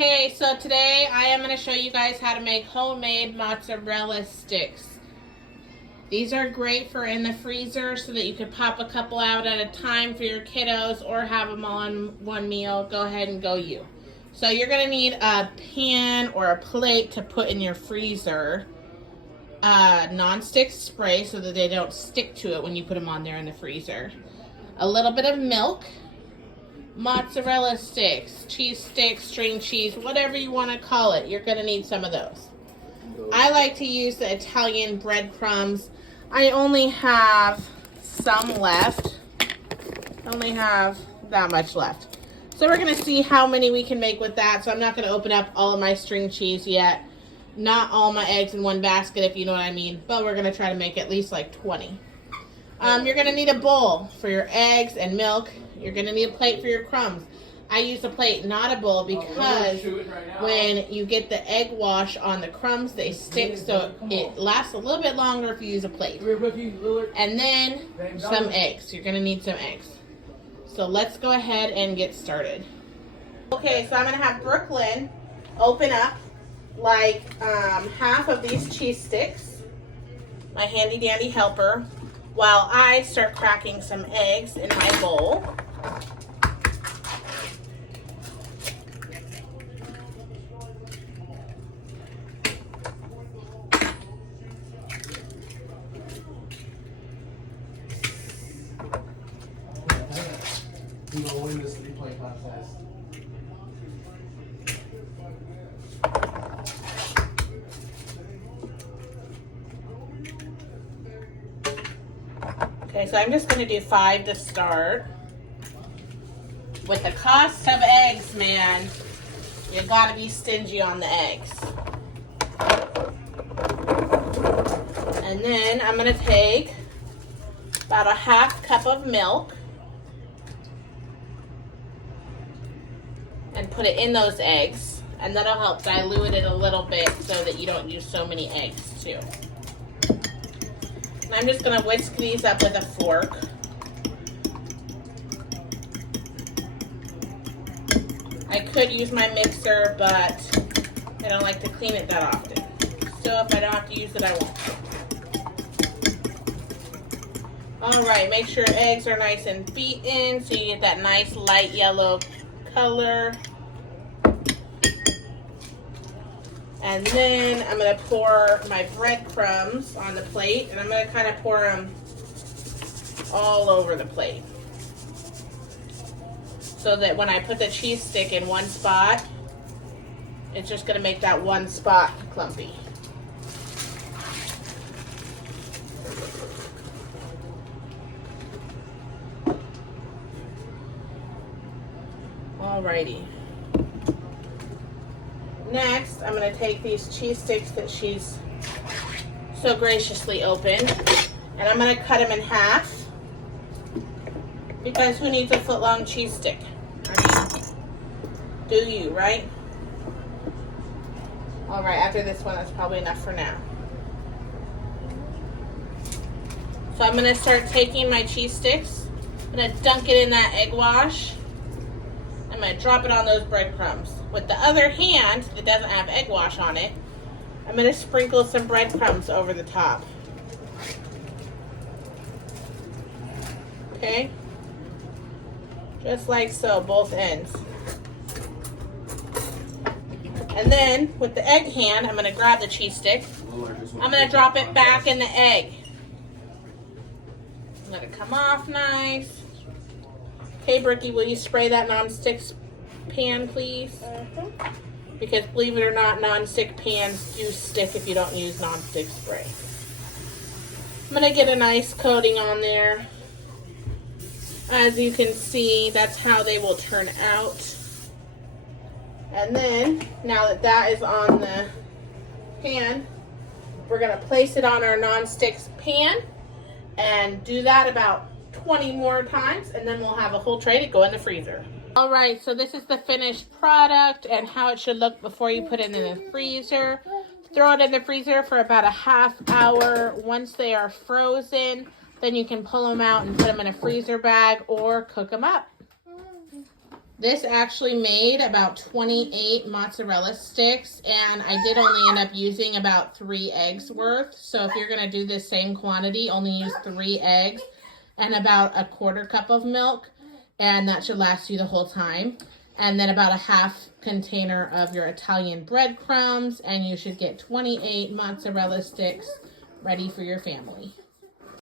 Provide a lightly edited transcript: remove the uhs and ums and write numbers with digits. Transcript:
Hey, so today I am going to show you guys how to make homemade mozzarella sticks. These are great for in the freezer so that you can pop a couple out at a time for your kiddos or have them on one meal. Go ahead and go you. So you're going to need a pan or a plate to put in your freezer. Non-stick spray so that they don't stick to it when you put them on there in the freezer. A little bit of milk. Mozzarella sticks, cheese sticks, string cheese, whatever you want to call it. You're going to need some of those. I like to use the Italian breadcrumbs. I only have some left. I only have that much left. So we're going to see how many we can make with that. So I'm not going to open up all of my string cheese yet. Not all my eggs in one basket, if you know what I mean. But we're going to try to make at least like 20. You're going to need a bowl for your eggs and milk. You're going to need a plate for your crumbs. I use a plate, not a bowl, because when you get the egg wash on the crumbs, they stick, so it lasts a little bit longer if you use a plate. And then some eggs. You're going to need some eggs. So let's go ahead and get started. Okay, so I'm going to have Brooklyn open up like half of these cheese sticks, my handy dandy helper, while I start cracking some eggs in my bowl. You will win this 3-point contest. Okay, so I'm just going to do 5 to start. With the cost of eggs, man, you got to be stingy on the eggs. And then I'm going to take about a half cup of milk and put it in those eggs, and that'll help dilute it a little bit so that you don't use so many eggs too. And I'm just going to whisk these up with a fork. I could use my mixer, but I don't like to clean it that often. So if I don't have to use it, I won't. Alright, make sure eggs are nice and beaten so you get that nice light yellow color. And then I'm going to pour my breadcrumbs on the plate, and I'm going to kind of pour them all over the plate, so that when I put the cheese stick in one spot, it's just going to make that one spot clumpy. Alrighty. Next, I'm going to take these cheese sticks that she's so graciously opened, and I'm going to cut them in half, because who needs a foot-long cheese stick? I mean, do you, right? Alright, after this one, that's probably enough for now. So I'm going to start taking my cheese sticks. I'm going to dunk it in that egg wash. I'm going to drop it on those breadcrumbs. With the other hand that doesn't have egg wash on it, I'm going to sprinkle some breadcrumbs over the top. Okay? Just like so, both ends. And then, with the egg hand, I'm going to grab the cheese stick. I'm going to drop it back in the egg. Let it come off nice. Okay, Bricky, will you spray that non-stick pan, please? Because believe it or not, non-stick pans do stick if you don't use non-stick spray. I'm going to get a nice coating on there. As you can see, that's how they will turn out. And then, now that that is on the pan, we're going to place it on our non-stick pan and do that about 20 more times, and then we'll have a whole tray to go in the freezer. Alright, so this is the finished product and how it should look before you put it in the freezer. Throw it in the freezer for about a half hour. Once they are frozen, then you can pull them out and put them in a freezer bag or cook them up. This actually made about 28 mozzarella sticks, and I did only end up using about 3 eggs worth. So if you're going to do this same quantity, only use 3 eggs and about a 1/4 cup of milk, and that should last you the whole time. And then about a 1/2 container of your Italian breadcrumbs, and you should get 28 mozzarella sticks ready for your family.